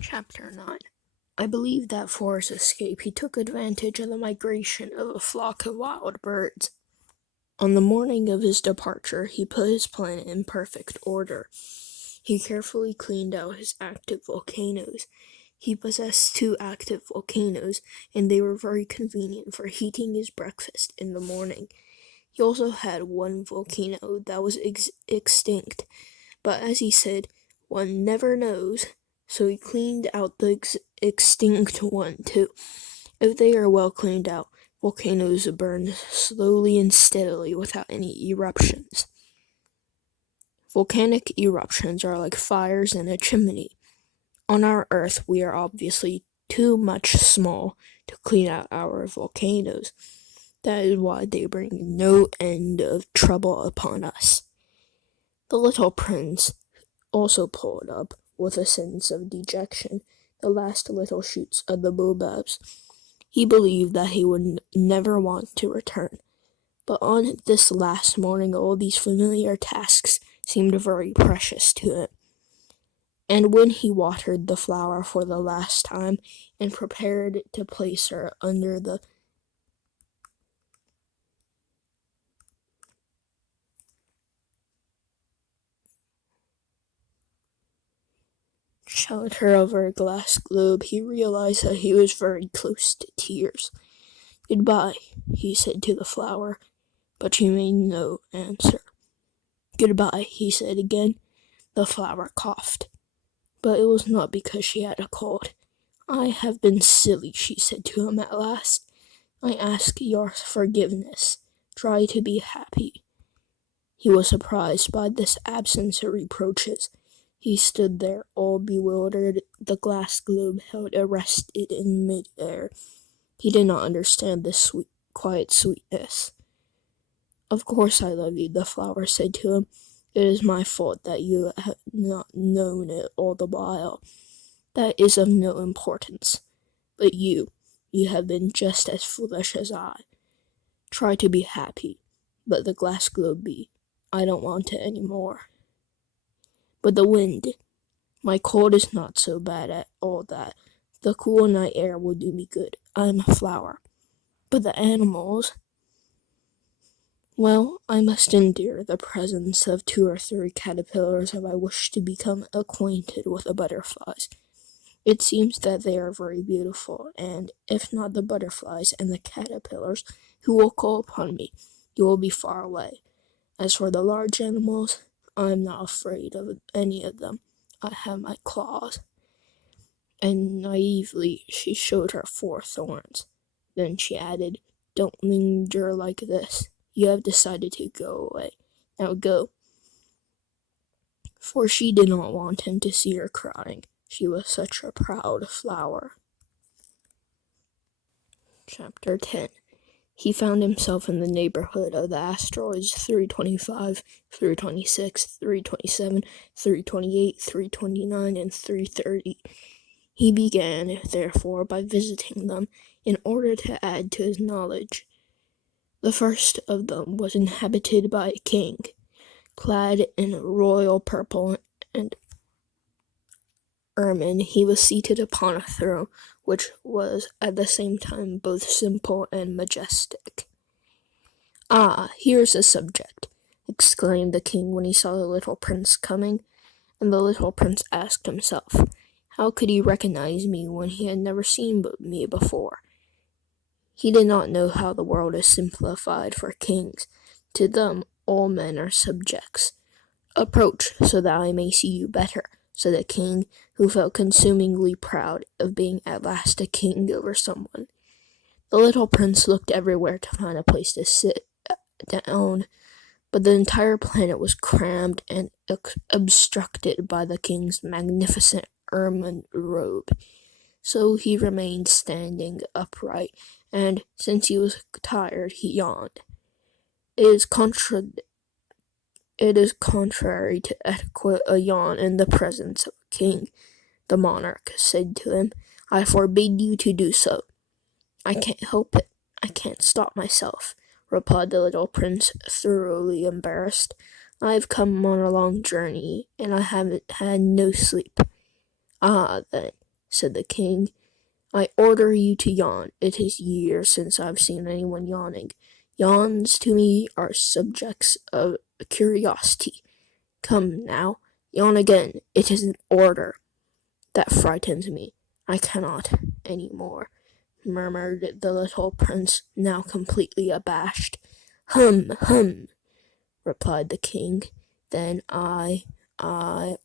Chapter 9. I believe that for his escape he took advantage of the migration of a flock of wild birds. On the morning of his departure, he put his plan in perfect order. He carefully cleaned out his active volcanoes. He possessed 2 active volcanoes, and they were very convenient for heating his breakfast in the morning. He also had 1 volcano that was extinct, but as he said, one never knows, so he cleaned out the extinct one too. If they are well cleaned out, volcanoes burn slowly and steadily without any eruptions. Volcanic eruptions are like fires in a chimney. On our Earth, we are obviously too much small to clean out our volcanoes. That is why they bring no end of trouble upon us. The little prince also pulled up, with a sense of dejection, the last little shoots of the baobabs. He believed that he would never want to return. But on this last morning, all these familiar tasks seemed very precious to him. And when he watered the flower for the last time and prepared to place her under the shelter of a glass globe, he realized that he was very close to tears. "Goodbye," he said to the flower, but she made no answer. "Goodbye," he said again. The flower coughed, but it was not because she had a cold. "I have been silly," she said to him at last. "I ask your forgiveness. Try to be happy." He was surprised by this absence of reproaches. He stood there, all bewildered, the glass globe held arrested in mid-air. He did not understand this quiet sweetness. "Of course I love you," the flower said to him. "It is my fault that you have not known it all the while. That is of no importance. But you have been just as foolish as I. Try to be happy. Let the glass globe be. I don't want it any more. But the wind. My cold is not so bad at all that. The cool night air will do me good. I am a flower. But the animals. Well, I must endure the presence of 2 or 3 caterpillars if I wish to become acquainted with the butterflies. It seems that they are very beautiful, and if not the butterflies and the caterpillars who will call upon me, you will be far away. As for the large animals, I am not afraid of any of them. I have my claws." And naively she showed her 4 thorns. Then she added, "Don't linger like this. You have decided to go away. Now go." For she did not want him to see her crying. She was such a proud flower. Chapter 10. He found himself in the neighborhood of the asteroids 325, 326, 327, 328, 329, and 330. He began, therefore, by visiting them in order to add to his knowledge. The first of them was inhabited by a king, clad in royal purple and ermine. He was seated upon a throne, which was at the same time both simple and majestic. "Ah, here's a subject," exclaimed the king when he saw the little prince coming, and the little prince asked himself, how could he recognize me when he had never seen me before? He did not know how the world is simplified for kings. To them, all men are subjects. "Approach, so that I may see you better," said the king, who felt consumingly proud of being at last a king over someone. The little prince looked everywhere to find a place to sit down, but the entire planet was crammed and obstructed by the king's magnificent ermine robe. So he remained standing upright, and since he was tired, he yawned. It is contrary to etiquette a yawn in the presence of a king, the monarch said to him. "I forbid you to do so." "I can't help it. I can't stop myself," replied the little prince, thoroughly embarrassed. "I've come on a long journey, and I haven't had no sleep." "Ah, then, said the king. "I order you to yawn. It is years since I've seen anyone yawning. Yawns to me are subjects of curiosity. Come now, yawn again. It is an order." "That frightens me. I cannot any more," murmured the little prince, now completely abashed. "Hum, hum," replied the king. "Then I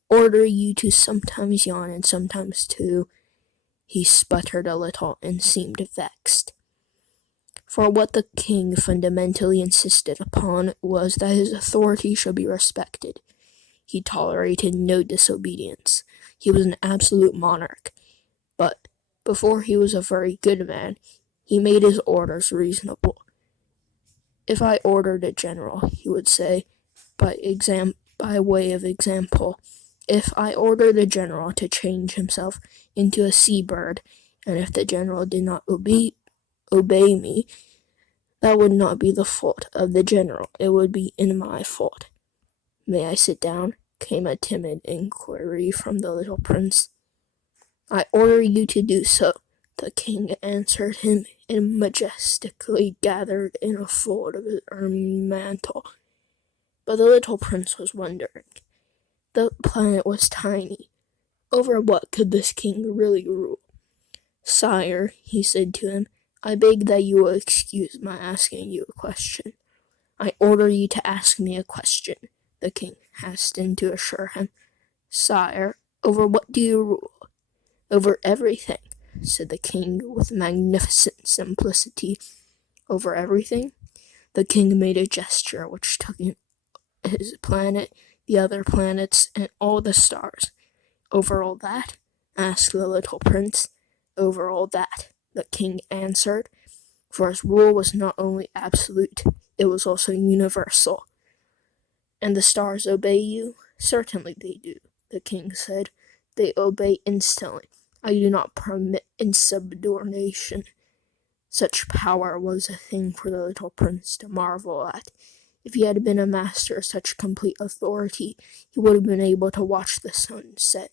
order you to sometimes yawn and sometimes to—" He sputtered a little and seemed vexed. For what the king fundamentally insisted upon was that his authority should be respected. He tolerated no disobedience. He was an absolute monarch. But before he was a very good man, he made his orders reasonable. "If I ordered a general," he would say, by way of example, "if I ordered a general to change himself into a seabird, and if the general did not obey me, that would not be the fault of the general. It would be in my fault." "May I sit down?" came a timid inquiry from the little prince. "I order you to do so," the king answered him, and majestically gathered in a fold of his ermine mantle. But the little prince was wondering. The planet was tiny. Over what could this king really rule? "Sire," he said to him, "I beg that you will excuse my asking you a question." "I order you to ask me a question," the king hastened to assure him. "Sire, over what do you rule?" "Over everything," said the king with magnificent simplicity. "Over everything?" The king made a gesture which took in his planet, the other planets, and all the stars. "Over all that?" asked the little prince. "Over all that," the king answered, for his rule was not only absolute, it was also universal. "And the stars obey you?" "Certainly they do," the king said. "They obey instantly. I do not permit insubordination." Such power was a thing for the little prince to marvel at. If he had been a master of such complete authority, he would have been able to watch the sun set,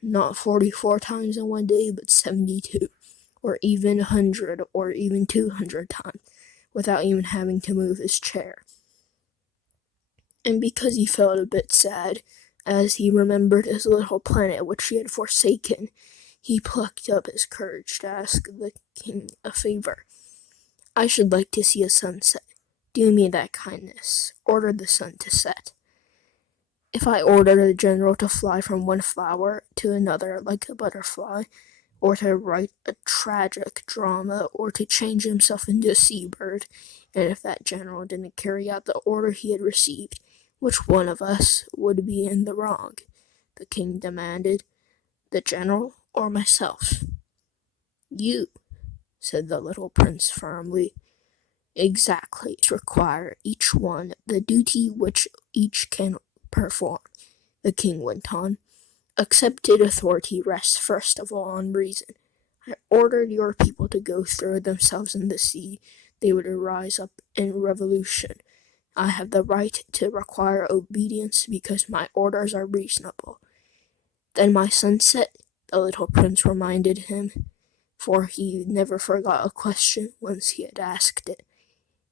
not 44 times in one day, but 72, or even 100, or even 200 times, without even having to move his chair. And because he felt a bit sad, as he remembered his little planet which he had forsaken, he plucked up his courage to ask the king a favor. "I should like to see a sunset. Do me that kindness. Order the sun to set." "If I ordered a general to fly from one flower to another like a butterfly, or to write a tragic drama, or to change himself into a seabird, and if that general didn't carry out the order he had received, which one of us would be in the wrong?" the king demanded. "The general or myself?" "You," said the little prince firmly. "Exactly. Require each one the duty which each can perform," the king went on. "Accepted authority rests first of all on reason. I ordered your people to go throw themselves in the sea. They would rise up in revolution. I have the right to require obedience because my orders are reasonable." "Then my sunset," the little prince reminded him, for he never forgot a question once he had asked it.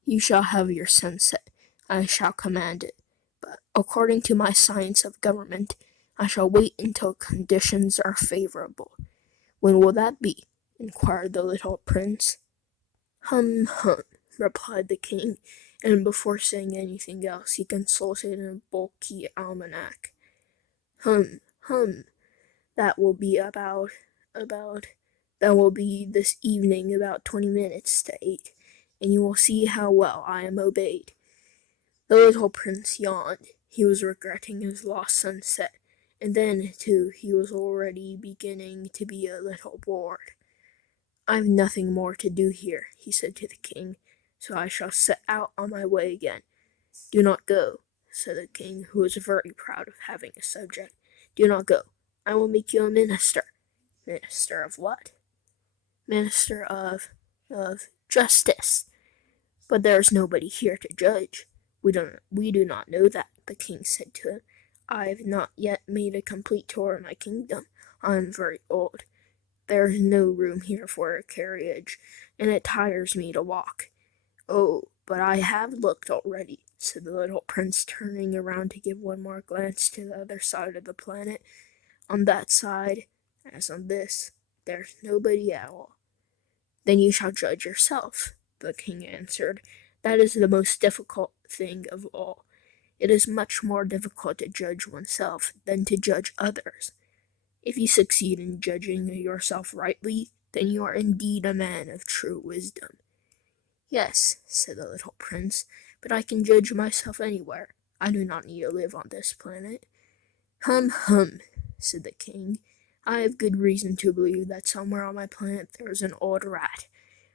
"You shall have your sunset. I shall command it. But according to my science of government, I shall wait until conditions are favorable." "When will that be?" inquired the little prince. "Hum, hum," replied the king, and before saying anything else, he consulted a bulky almanac. "Hum, hum, that will be that will be this evening about 20 minutes to 8, and you will see how well I am obeyed." The little prince yawned. He was regretting his lost sunset, and then, too, he was already beginning to be a little bored. "I've nothing more to do here," he said to the king, "so I shall set out on my way again." "Do not go," said the king, who was very proud of having a subject. "Do not go. I will make you a minister." "Minister of what?" "Minister of justice." "But there is nobody here to judge." We do not know that," the king said to him. "I have not yet made a complete tour of my kingdom. I am very old. there is no room here for a carriage, and it tires me to walk." "Oh, but I have looked already," said the little prince, turning around to give one more glance to the other side of the planet. "On that side, as on this, there's nobody at all." "Then you shall judge yourself," the king answered. "That is the most difficult thing of all. It is much more difficult to judge oneself than to judge others. If you succeed in judging yourself rightly, then you are indeed a man of true wisdom." "Yes," said the little prince, "but I can judge myself anywhere. I do not need to live on this planet." "Hum, hum," said the king. "I have good reason to believe that somewhere on my planet there is an old rat.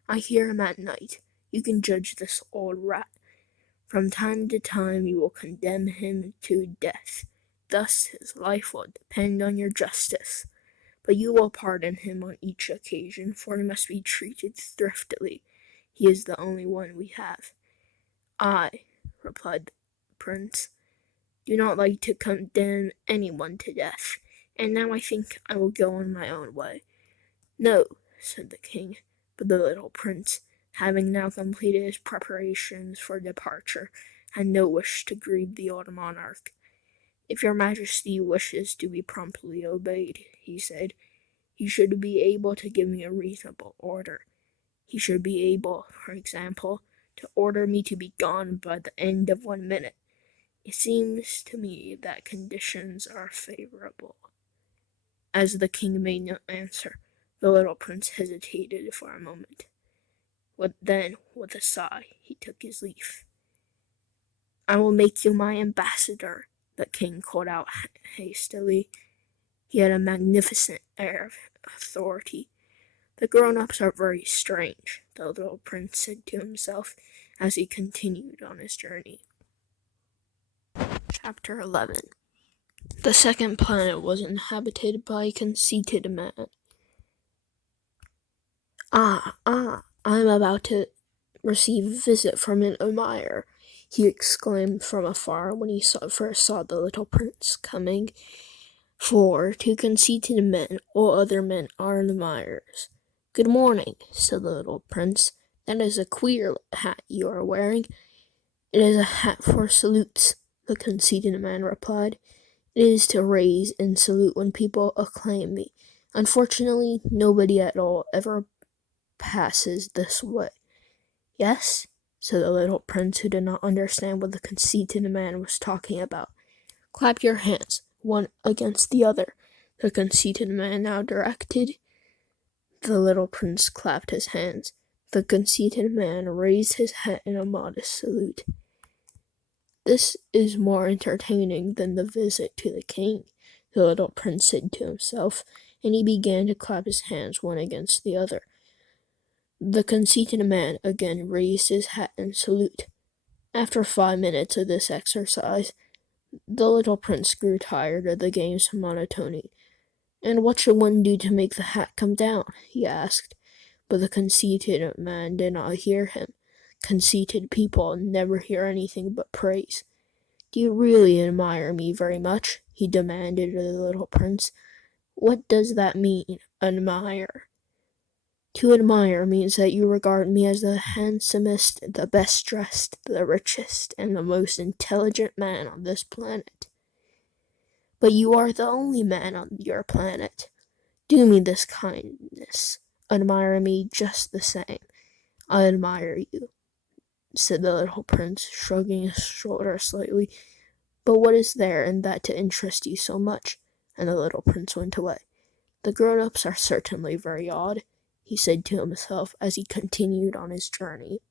I hear him at night. You can judge this old rat. From time to time you will condemn him to death. Thus his life will depend on your justice. But you will pardon him on each occasion, for he must be treated thriftily. He is the only one we have." "I," replied the prince, "do not like to condemn anyone to death, and now I think I will go on my own way." "No," said the king, but the little prince, having now completed his preparations for departure, had no wish to grieve the old monarch. "If your majesty wishes to be promptly obeyed," he said, "he should be able to give me a reasonable order. He should be able, for example, to order me to be gone by the end of 1 minute. It seems to me that conditions are favorable." As the king made no answer, the little prince hesitated for a moment. Then, with a sigh, he took his leave. "I will make you my ambassador," the king called out hastily. He had a magnificent air of authority. "The grown-ups are very strange," the little prince said to himself as he continued on his journey. Chapter 11. The second planet was inhabited by a conceited man. I'm about to receive a visit from an admirer," he exclaimed from afar when he first saw the little prince coming. For to conceited men all other men are admirers. "Good morning," said the little prince. "That is a queer hat you are wearing." "It is a hat for salutes," the conceited man replied. "It is to raise and salute when people acclaim me. Unfortunately, nobody at all ever passes this way." "Yes?" said the little prince, who did not understand what the conceited man was talking about. "Clap your hands, one against the other," the conceited man now directed. The little prince clapped his hands. The conceited man raised his hat in a modest salute. "This is more entertaining than the visit to the king," the little prince said to himself, and he began to clap his hands one against the other. The conceited man again raised his hat in salute. After 5 minutes of this exercise, the little prince grew tired of the game's monotony. "And what should one do to make the hat come down?" he asked. But the conceited man did not hear him. Conceited people never hear anything but praise. "Do you really admire me very much?" he demanded of the little prince. "What does that mean, admire?" "To admire means that you regard me as the handsomest, the best dressed, the richest, and the most intelligent man on this planet." "But you are the only man on your planet. Do me this kindness. Admire me just the same." "I admire you," said the little prince, shrugging his shoulders slightly. "But what is there in that to interest you so much?" And the little prince went away. "The grown-ups are certainly very odd," he said to himself as he continued on his journey.